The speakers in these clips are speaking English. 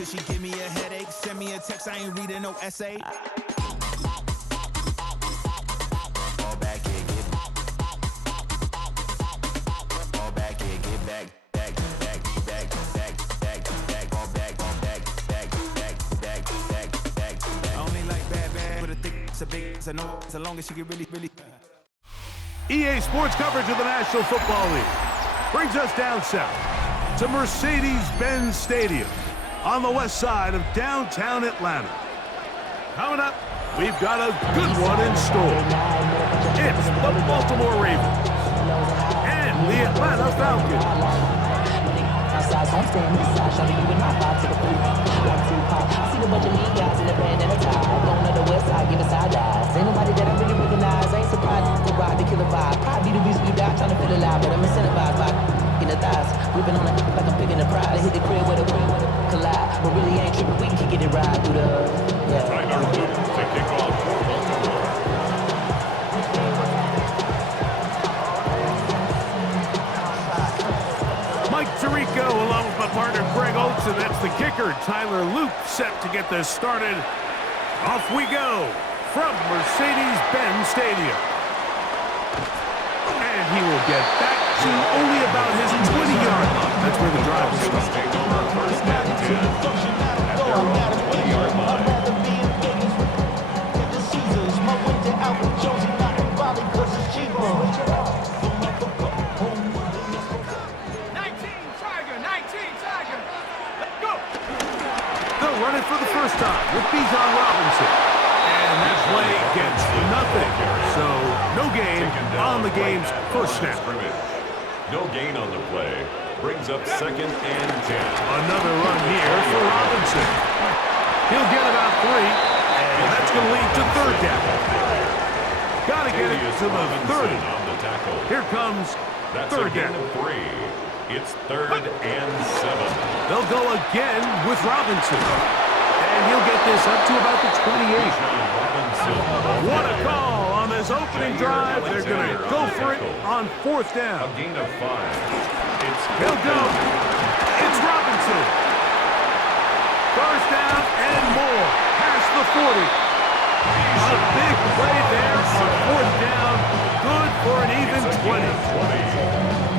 till she give me a headache. Send me a text, I ain't reading no essay. Fall back here, get back. Fall back here, get back. Back, back, back, back, back, back, fall back, back, back, back, back, back, back. I only like bad, but a thick, it's a big, it's a no, as long as she can really. EA Sports coverage of the National Football League brings us down south to Mercedes-Benz Stadium on the west side of downtown Atlanta. Coming up, we've got a good one in store. It's the Baltimore Ravens and the Atlanta Falcons. Outside, so I'm staying inside, trying to give it my vibe to the food. Like Tupac, I see the bunch of mean guys in the band and a tie. Going to the west side, giving side eyes. Ain't nobody that I really recognize. I ain't surprised to ride the killer vibe. Probably the reason you die trying to feel alive, but I'm incentivized by in the thighs. Whipping on it like I'm picking a pride. I hit the crib with a collide, but really ain't tripping. We can get it right through the Tyler Luke to kick off for Baltimore. Mike Tirico along with my partner Greg Oates, and that's the kicker, Tyler Luke, set to get this started. Off we go from Mercedes-Benz Stadium. And he will get back to only about his 20-yard line. That's where the drive will start. Take over first and 10 at their own 20-yard line. Running for the first time with Bijan Robinson. And that play gets nothing. So no gain on the game's first snap. No gain on the play. Brings up second and 10. Another run here for Robinson. He'll get about 3, and that's going to lead to third down. Got to get it to the 30. On the tackle. Here comes third down. 3. It's third and 7. They'll go again with Robinson. And he'll get this up to about the 28. What a call on this opening drive. They're going to go for it on fourth down. A gain of 5. He'll go. It's Robinson. First down and more. Past the 40. A big play there on fourth down. Good for an even 20.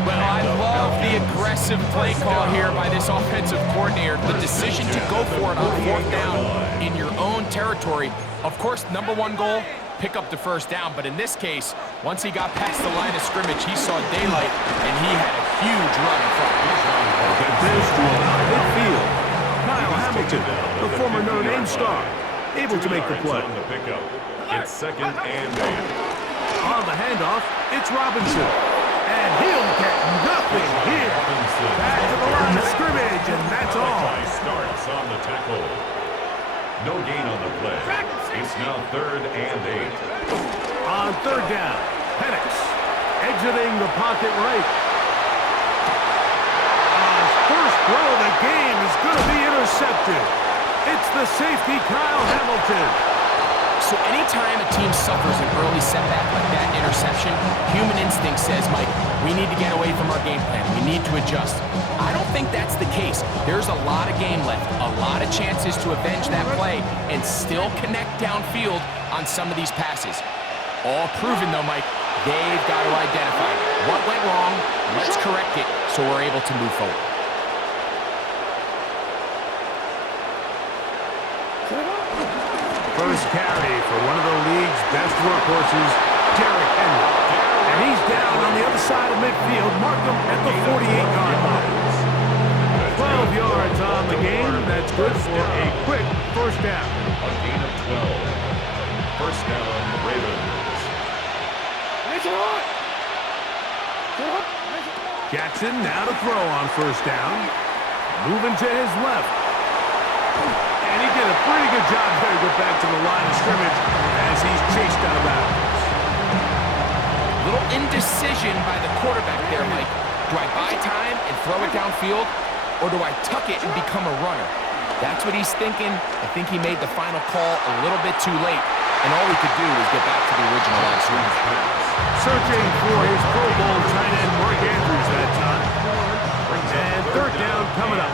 Well, I love the aggressive play call here by this offensive coordinator. The decision to go for it on fourth down in your own territory. Of course, number one goal, pick up the first down. But in this case, once he got past the line of scrimmage, he saw daylight, and he had a huge run in front. Get this to about midfield. Kyle Hamilton, the former Notre Dame star, able to make the play. On the pickup. It's second and 8. On the handoff, it's Robinson. And he'll get nothing here. Back to the line of scrimmage, and that's all. Starts on the tackle. No gain on the play. It's now third and 8. On third down, Penix exiting the pocket right. On first throw of the game is going to be intercepted. It's the safety, Kyle Hamilton. So anytime a team suffers an early setback like that interception, human instinct says, Mike, we need to get away from our game plan. We need to adjust. I don't think that's the case. There's a lot of game left, a lot of chances to avenge that play and still connect downfield on some of these passes. All proven, though, Mike, they've got to identify what went wrong, let's correct it so we're able to move forward. First carry for one of the league's best workhorses, Derrick Henry. And he's down on the other side of midfield. Mark him at the 48-yard line. 12 yards on the game. That's good for a quick first down. A gain of 12. First down, Ravens. Jackson now to throw on first down. Moving to his left. And he did a pretty good job there to get back to the line of scrimmage as he's chased out of bounds. Little indecision by the quarterback there, Mike. Do I buy time and throw it downfield, or do I tuck it and become a runner? That's what he's thinking. I think he made the final call a little bit too late, and all he could do was get back to the original line of scrimmage. Searching for his Pro Bowl tight end, Mark Andrews, that time. And third down coming up.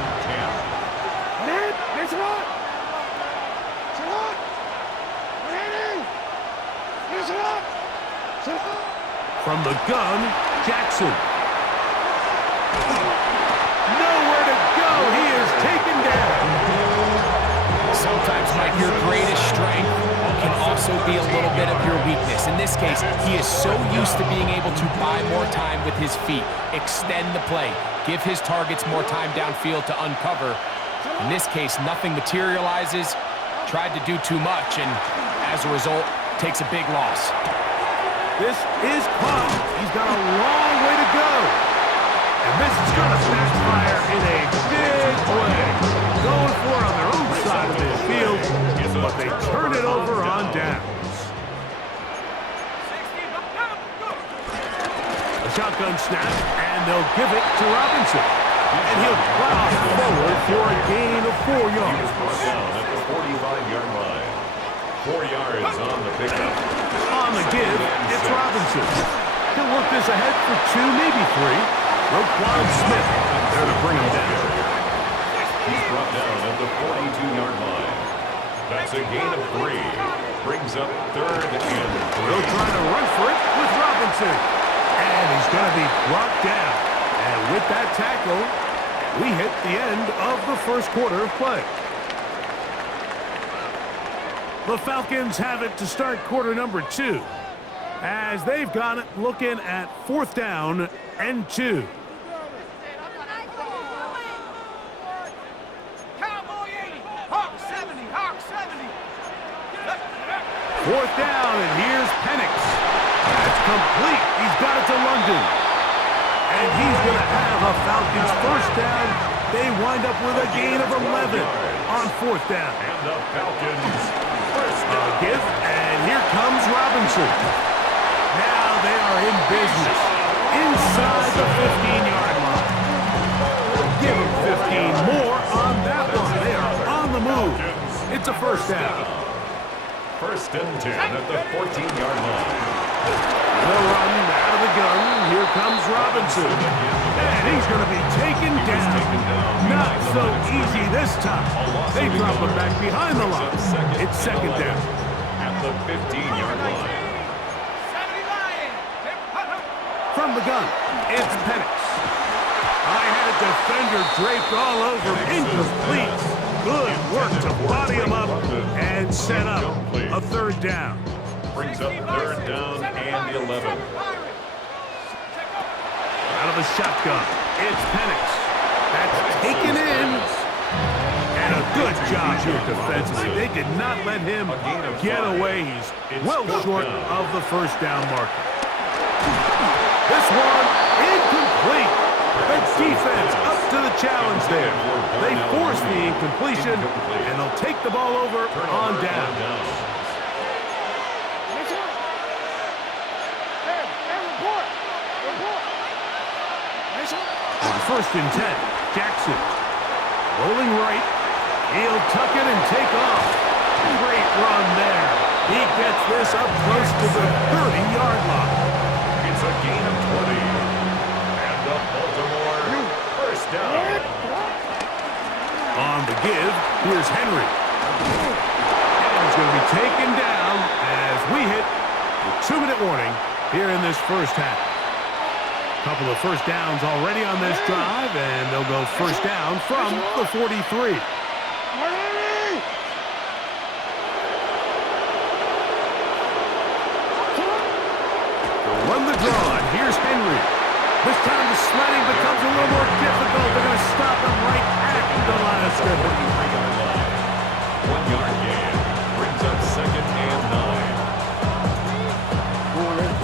From the gun, Jackson. Nowhere to go. He is taken down. Sometimes, Mike, your greatest strength can also be a little bit of your weakness. In this case, he is so used to being able to buy more time with his feet, extend the play, give his targets more time downfield to uncover. In this case, nothing materializes, tried to do too much, and as a result, takes a big loss. This is caught. He's got a long way to go. And this is going to backfire in a big way. Going for it on their own side of the field, but they turn it over on downs. A shotgun snap, and they'll give it to Robinson. And he'll plow forward for a gain of 4 yards. Down at the 45-yard line. 4 yards on the pickup. On the give, it's Robinson. He'll work this ahead for 2, maybe 3. Roquan Smith there to bring him down. He's brought down at the 42-yard line. That's a gain of 3. Brings up 3rd and 3. They'll try to run for it with Robinson. And he's going to be brought down. And with that tackle, we hit the end of the first quarter of play. The Falcons have it to start quarter number 2, as they've got it looking at 4th down and 2. Fourth down, and here's Penix. That's complete. He's got it to London. And he's going to have a Falcons first down. They wind up with a gain of 11 on 4th down. And the Falcons first A down. give, and here comes Robinson. Now they are in business inside the 15-yard line. Give him 15 more on that one. They are on the move. It's a first down. First and 10 at the 14-yard line. The run out of the gun. Here comes Robinson. And he's going to be taken down. Not so easy this time. They drop him back behind the line. It's second down. At the 15-yard line. From the gun, it's Penix. I had a defender draped all over. Incomplete. Good work to body him up and set up a 3rd down. Brings up 3rd down and 11. Out of the shotgun, it's Penix. That's taken in. And a good job here defensively. They did not let him get away. He's well short of the first down marker. This one, incomplete. The defense up to the challenge there. They force the incompletion, and they'll take the ball over on down. First and 10, Jackson. Rolling right. He'll tuck it and take off. Great run there. He gets this up close to the 30-yard line. It's a gain of 20. And the Baltimore first down. On the give, here's Henry. And he's going to be taken down as we hit the 2-minute warning here in this first half. Couple of first downs already on this drive, and they'll go first down from the 43. Run the draw, and here's Henry. This time the sledding becomes a little more difficult. They're going to stop him right at the line of scrimmage. 1-yard gain. Brings up 2nd and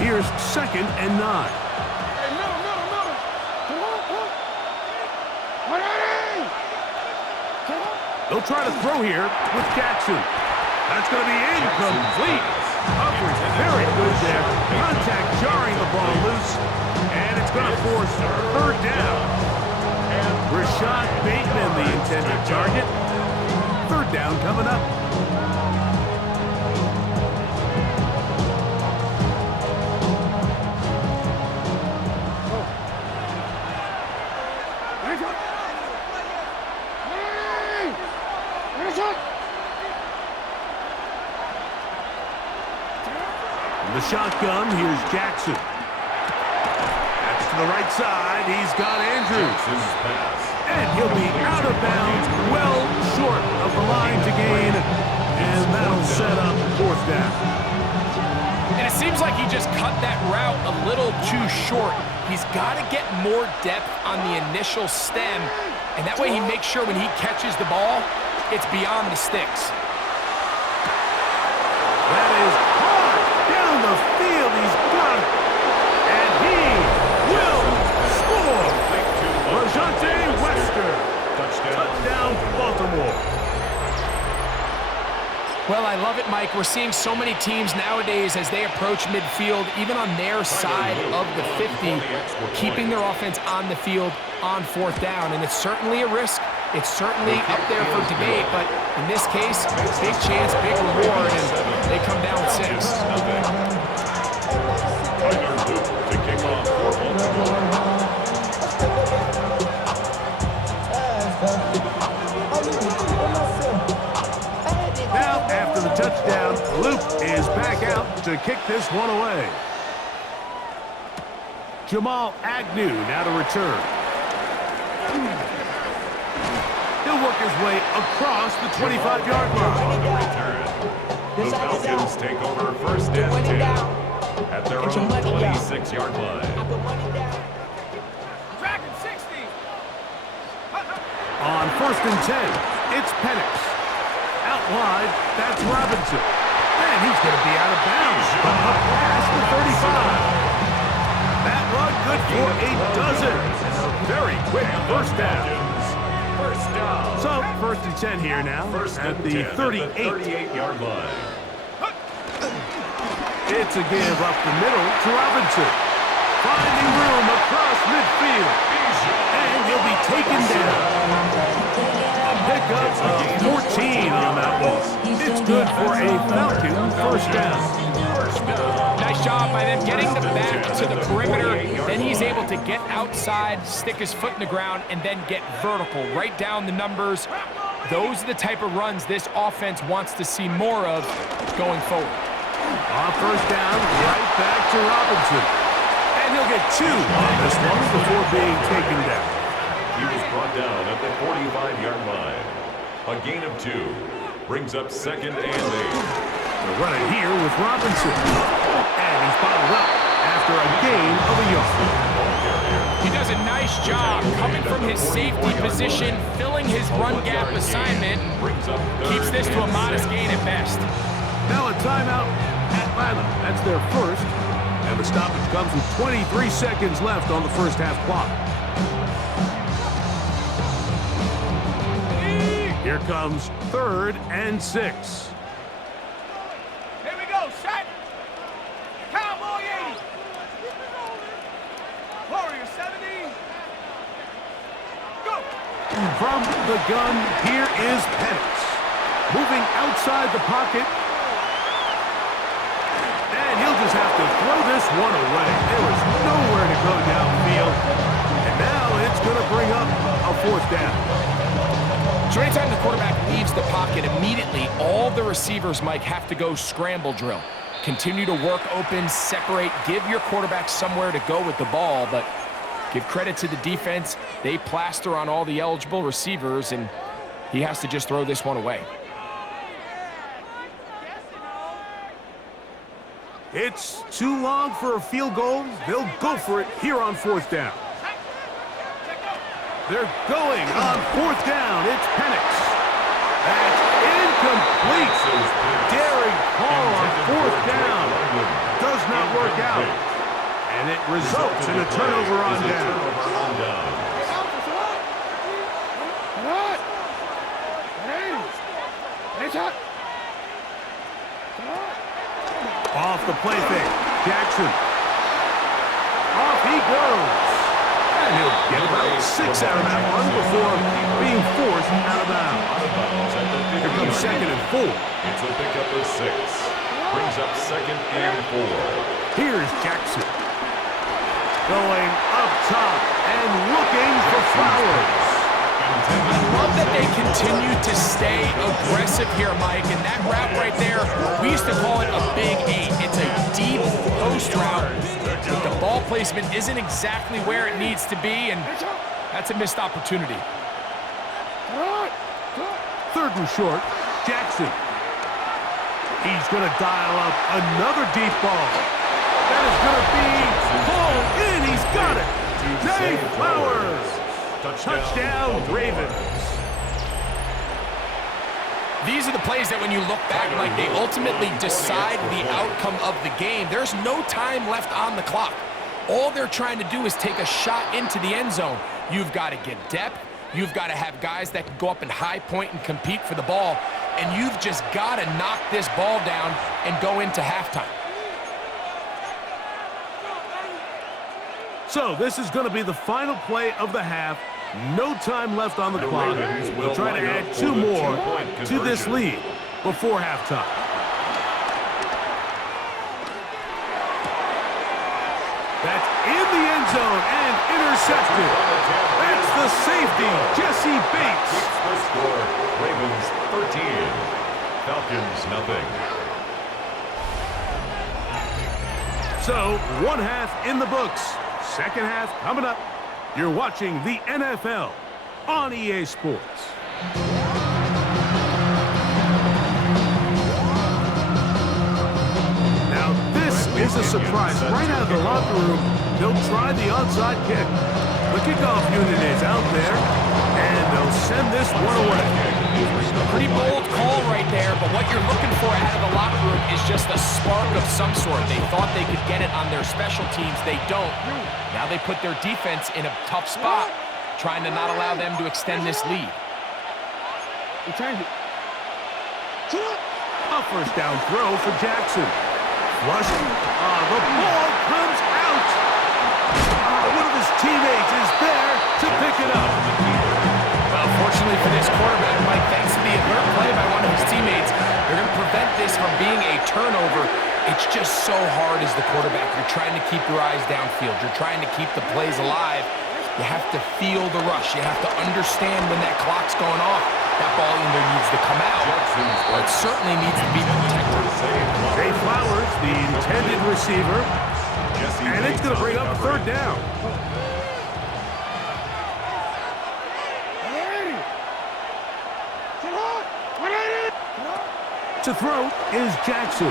9. Here's 2nd and 9. They'll try to throw here with Jackson. That's going to be incomplete. Coverage very good there. Contact jarring the ball loose. And it's going to force 3rd down. And Rashad Bateman, the intended target. 3rd down coming up. The shotgun, here's Jackson. to the right side. He's got Andrews. His pass. And he'll be out of bounds, well short of the line to gain. And that'll set up fourth down. And it seems like he just cut that route a little too short. He's got to get more depth on the initial stem, and that way he makes sure when he catches the ball, it's beyond the sticks. That is hard down the field. He's got it. And he will score. Rajante Wester. Touchdown, Baltimore. Well, I love it, Mike. We're seeing so many teams nowadays as they approach midfield, even on their side of the 50, keeping their offense on the field on fourth down. And it's certainly a risk. It's certainly up there for debate, but in this case, big chance, big reward, and they come down with 6. Tyler Luke to kick off for Baltimore. Now, after the touchdown, Luke is back out to kick this one away. Jamal Agnew now to return. He'll work his way across the 25-yard line. The Falcons take over first and 10 at their own 26-yard line. On first and 10, it's Penix. Out wide, that's Robinson. And he's going to be out of bounds. But up past the 35. That run good for a dozen. And a very quick first down. So, first and 10 here now at the 38-yard line. It's a give up the middle to Robinson. Finding room across midfield. And he'll be taken down. A pickup of 14 on that one. It's good for a Falcon first down. Nice job by them getting the back to the perimeter. Then he's able to get outside, stick his foot in the ground, and then get vertical. Right down the numbers. Those are the type of runs this offense wants to see more of going forward. On first down, right back to Robinson. And he'll get 2 on this one before being taken down. He was brought down at the 45-yard line. A gain of 2 brings up second and 8. They're running here with Robinson. And he's bottled up after a gain of a yard. He does a nice job coming from his safety position, filling his run gap assignment. Keeps this to a modest gain at best. Now a timeout, Atlanta. That's their first. And the stoppage comes with 23 seconds left on the first half clock. Here comes 3rd and 6. Here we go, set. Cowboy 80. Warrior 70. Go. From the gun, here is Penix. Moving outside the pocket. And he'll just have to throw this one away. There was nowhere to go downfield. And now it's going to bring up a fourth down. So anytime the quarterback leaves the pocket, immediately all the receivers, Mike, have to go scramble drill. Continue to work open, separate, give your quarterback somewhere to go with the ball, but give credit to the defense. They plaster on all the eligible receivers, and he has to just throw this one away. It's too long for a field goal. They'll go for it here on fourth down. They're going on fourth down. It's Penix. That's incomplete. Daring call on fourth down. Does not work out. And it results in a turnover on down. Off the play fake. Jackson. Off he goes. And he'll get about 6 out of that one before being forced out of bounds. Here comes 2nd and 4. It's a pickup of 6. Brings up 2nd and 4. Here's Jackson. Going up top and looking for Flowers. I love that they continue to stay aggressive here, Mike. And that route right there, we used to call it a big 8. It's a deep post route, but the ball placement isn't exactly where it needs to be, and that's a missed opportunity. Third and short, Jackson. He's going to dial up another deep ball. That is going to be pulled in. He's got it. Zay Flowers. Touchdown, Ravens. These are the plays that when you look back, Mike, they ultimately decide the outcome of the game. There's no time left on the clock. All they're trying to do is take a shot into the end zone. You've got to get depth. You've got to have guys that can go up and high point and compete for the ball. And you've just got to knock this ball down and go into halftime. So this is going to be the final play of the half. No time left on the clock. We'll try to add 2 more to this lead before halftime. That's in the end zone and intercepted. That's the safety, Jesse Bates. The score, Ravens 13, Falcons nothing. So, one half in the books. Second half coming up. You're watching the NFL on EA Sports. Now, this is a surprise. Right out of the locker room, they'll try the onside kick. The kickoff unit is out there, and they'll send this one away. Pretty bold call right there, but what you're looking for out of the locker room is just a spark of some sort. They thought they could get it on their special teams. They don't. Now they put their defense in a tough spot, trying to not allow them to extend this lead. A first down throw for Jackson. Flushing. The ball comes out. One of his teammates is there to pick it up. Well, fortunately for this quarterback, Mike, thanks to the alert play by one of his teammates, they're going to prevent this from being a turnover. It's just so hard as the quarterback. You're trying to keep your eyes downfield. You're trying to keep the plays alive. You have to feel the rush. You have to understand when that clock's going off. That ball either needs to come out, or it certainly needs to be protected. Zay Flowers, the intended receiver, and it's going to bring up a third down. To throw is Jackson.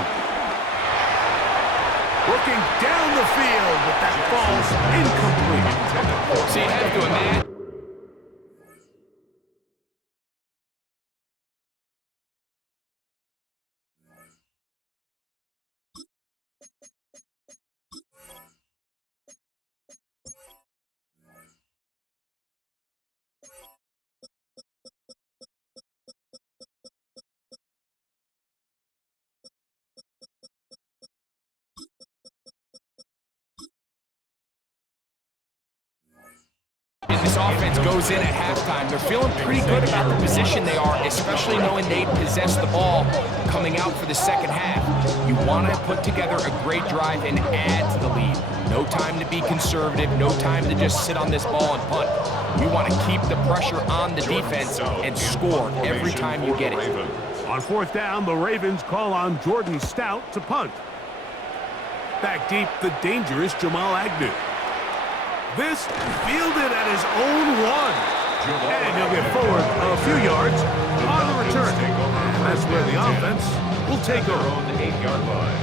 Looking down the field, but that ball's incomplete. So you have to imagine. This offense goes in at halftime. They're feeling pretty good about the position they are, especially knowing they possess the ball coming out for the second half. You want to put together a great drive and add to the lead. No time to be conservative, no time to just sit on this ball and punt. You want to keep the pressure on the defense and score every time you get it. On fourth down, the Ravens call on Jordan Stout to punt. Back deep, the dangerous Jamal Agnew. This fielded at his own 1. And he'll get forward a few yards on the return. And that's where the offense will take over. On the 8-yard line.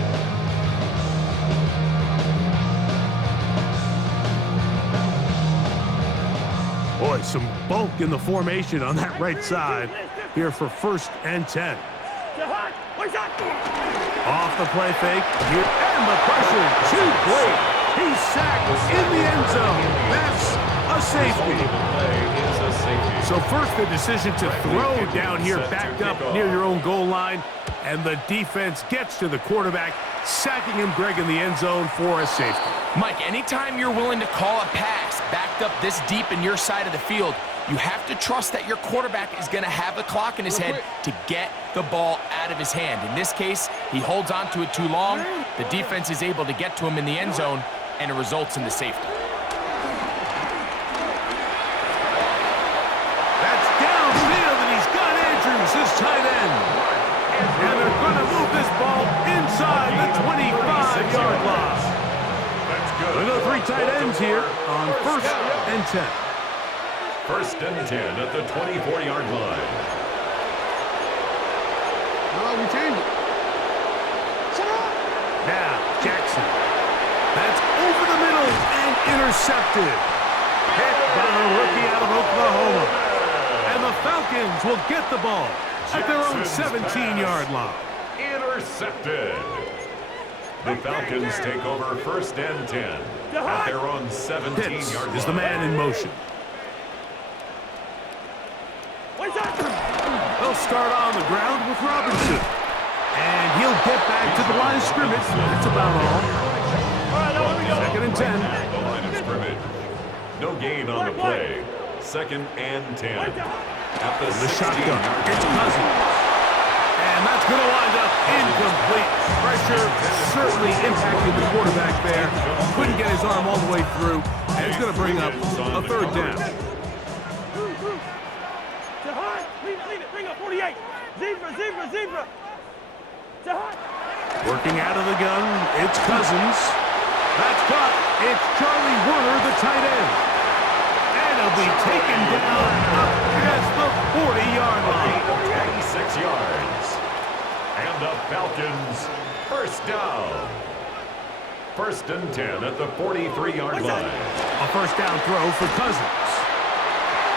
Boy, some bulk in the formation on that right side here for 1st and 10. Off the play fake, here, and the pressure too great. He's sacked in the end zone. That's a safety. So first the decision to throw down here, backed up near your own goal line, and the defense gets to the quarterback, sacking him, Greg, in the end zone for a safety. Mike, anytime you're willing to call a pass backed up this deep in your side of the field, you have to trust that your quarterback is going to have the clock in his head to get the ball out of his hand. In this case, he holds on to it too long. The defense is able to get to him in the end zone, and it results in the safety. That's downfield, tight end. And they're going to move this ball inside the 25-yard line. That's good. We go 3 tight ends here on 1st and 10. 1st and 10 at the 24-yard line. We changed it. Now, Jackson. That's over the middle and intercepted. Hit by the rookie out of Oklahoma. And the Falcons will get the ball at their own 17-yard line. Intercepted. The Falcons take over 1st and 10 at their own 17-yard Pitts line. is the man in motion. They'll start on the ground with Robinson. And he'll get back to the line of scrimmage. That's about all. 2nd and 10. The line of scrimmage. No gain on the play. 2nd and 10. At the Shotgun. 16-yard It's line. Cousins. And that's going to wind up incomplete. Pressure certainly impacted the quarterback there. Couldn't get his arm all the way through. And it's going to bring up a 3rd down. Bring up 48. Zebra. Working out of the gun, it's Cousins. That's caught. It's Charlie Werner, the tight end. And he'll be taken down up past the 40-yard line. 26 yards. And the Falcons, 1st down. 1st and 10 at the 43-yard line. A 1st down throw for Cousins.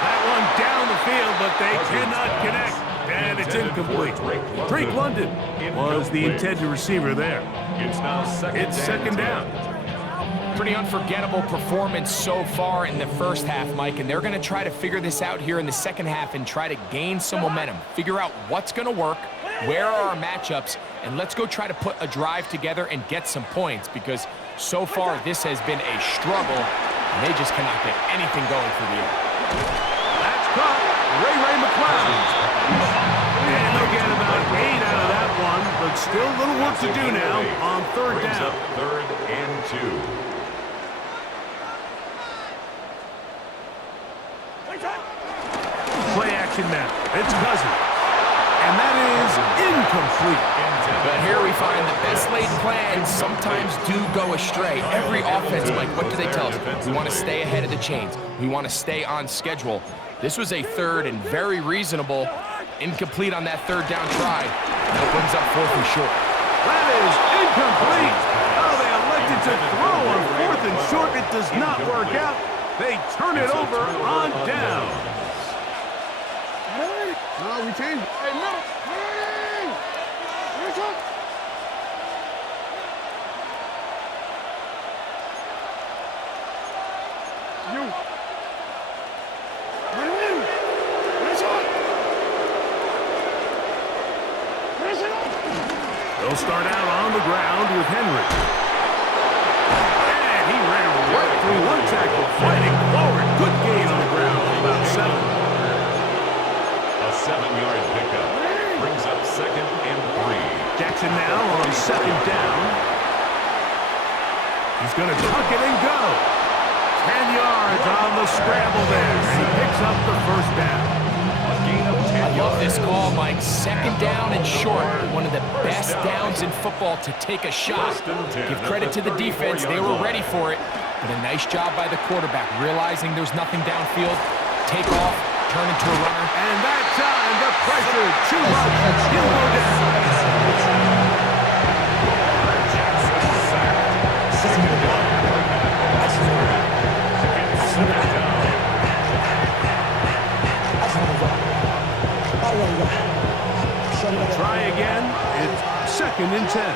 That one down the field, but they cannot connect. And it's incomplete. Drake London was the intended receiver there. It's now 2nd down. Pretty unforgettable performance so far in the first half, Mike, and they're going to try to figure this out here in the second half and try to gain some momentum, figure out what's going to work, where are our matchups, and let's go try to put a drive together and get some points, because so far this has been a struggle, and they just cannot get anything going for the air. That's caught. Ray McCloud. And they'll get about 8 out of that one, but still a little work to do now on 3rd Brings down. up 3rd and 2. Play action now. It's Cousins. And that is incomplete. But here we find the best laid plans sometimes do go astray. Every offense, Mike, what do they tell us? We want to stay ahead of the chains. We want to stay on schedule. This was a 3rd and very reasonable. Incomplete on that 3rd down try. That brings up 4th and short. That is incomplete. Oh, they elected to throw on 4th and short. It does not work out. They turn it over on down. We changed it. Hey, no. They'll start out on the ground with Henry. And he ran right through one tackle, fighting forward. Good gain on the ground, about 7. A 7-yard pickup brings up 2nd and 3. Jackson now on 2nd down. He's going to tuck it and go. 10 yards on the scramble there. And he picks up the 1st down. A gain of 10 I love yards. this call, Mike. 2nd down and short. One of the best downs in football to take a shot. Give credit to the defense. They were ready for it. But a nice job by the quarterback, realizing there's nothing downfield. Take off, turn into a runner. And that time, the pressure, too much. He'll go down. Try again. It's 2nd and 10.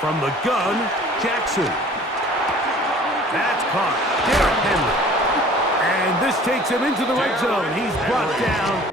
From the gun, Jackson. That's caught. Derrick Henry. And this takes him into the red zone. He's brought down